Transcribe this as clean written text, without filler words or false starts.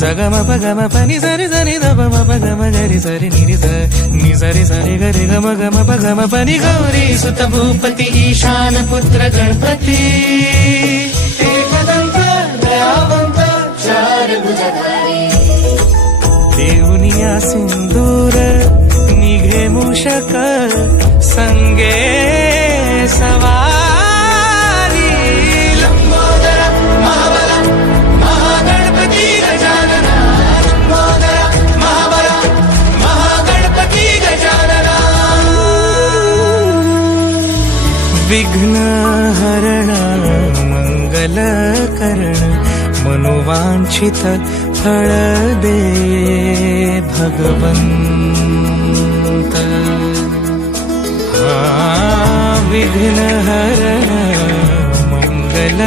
सा ग म प ग म प नि सा रे सा नि ध प म प ग म ग रे सा रे नि रे सा नि सा रे ग रे ग म प ग म प नि गौरी सुत भूपती ईशान पुत्र गणपती एकदंत दयावंत चार भुजधारी देऊनिया सिंदूर निघे मूषक संगे सवारी लंबोदर महाबला महागणपती गजानना लंबोदर महाबला महागणपती गजानना विघ्न हरण मंगल करण मनोवांछित फळ दे भगवंत विघ्न हरण मंगल